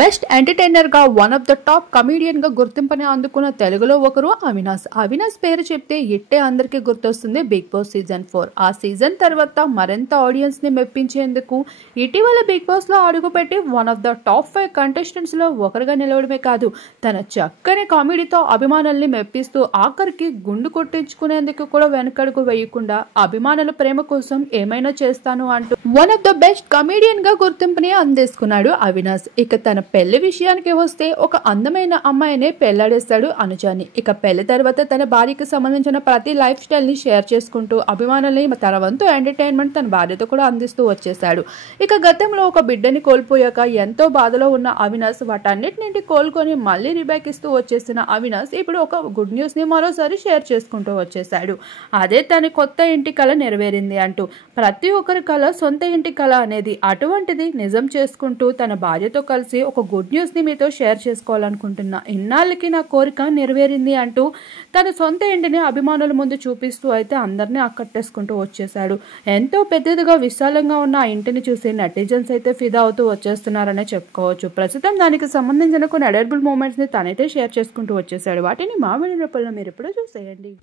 Best entertainer గా one of the top comedian గా గుర్తింపుని అందుకున్న తెలుగులో ఒకరు అవినాష్ పేరు చెప్తే ఇట్టే అందరికీ గుర్తొస్తుంది బిగ్ బాస్ సీజన్ 4. ఆ సీజన్ తర్వాత మరింత ఆడియన్స్ ని మెప్పించేందుకు ఇటీవల బిగ్ బాస్ లో అడుగుపెట్టి one of the top 5 contestants లో ఒకరుగా నిలవడమే కాదు, తన చక్కని కామెడీతో అభిమానుల్ని మెప్పిస్తూ ఆఖరికి గుండు కొట్టించుకునేందుకు కూడా వెనకడుగు వేయకుండా అభిమానుల ప్రేమ కోసం ఏమైనా చేస్తాను అంటూ one of the best comedian గా గుర్తింపుని అందిస్తున్నాడు అవినాష్. ఇక తన పెళ్లి విషయానికి వస్తే ఒక అందమైన అమ్మాయినే పెళ్లాడేస్తాడు అనుజాని. ఇక పెళ్లి తర్వాత తన భార్యకి సంబంధించిన ప్రతి లైఫ్ స్టైల్ ని షేర్ చేసుకుంటూ అభిమానుల్ని తన వంతు ఎంటర్టైన్మెంట్ తన భార్యతో కూడా అందిస్తూ వచ్చేసాడు. ఇక గతంలో ఒక బిడ్డని కోల్పోయాక ఎంతో బాధలో ఉన్న అవినాష్ వాటన్నిటిని కోలుకొని మళ్ళీ రిబ్యాక్ ఇస్తూ వచ్చేసిన అవినాష్ ఇప్పుడు ఒక గుడ్ న్యూస్ ని మరోసారి షేర్ చేసుకుంటూ వచ్చేసాడు. అదే తన కొత్త ఇంటి కళ నెరవేరింది అంటూ. ప్రతి ఒక్కరి కళ సొంత ఇంటి కళ అనేది, అటువంటిది నిజం చేసుకుంటూ తన భార్యతో కలిసి ఒక గుడ్ న్యూస్ ని మీతో షేర్ చేసుకోవాలనుకుంటున్నా. ఇన్నాళ్ళకి నా కోరిక నెరవేరింది అంటూ తన సొంత ఇంటిని అభిమానుల ముందు చూపిస్తూ అయితే అందరినీ ఆకట్టేసుకుంటూ వచ్చేసాడు. ఎంతో పెద్దదిగా విశాలంగా ఉన్న ఆ ఇంటిని చూసి నెటిజన్స్ అయితే ఫిదా అవుతూ వచ్చేస్తున్నారనే చెప్పుకోవచ్చు. ప్రస్తుతం దానికి సంబంధించిన కొన్ని అడర్బుల్ మూమెంట్స్ ని తనైతే షేర్ చేసుకుంటూ వచ్చేసాడు. వాటిని మా వీడియో రూపంలో మీరు ఇప్పుడు చూసేయండి.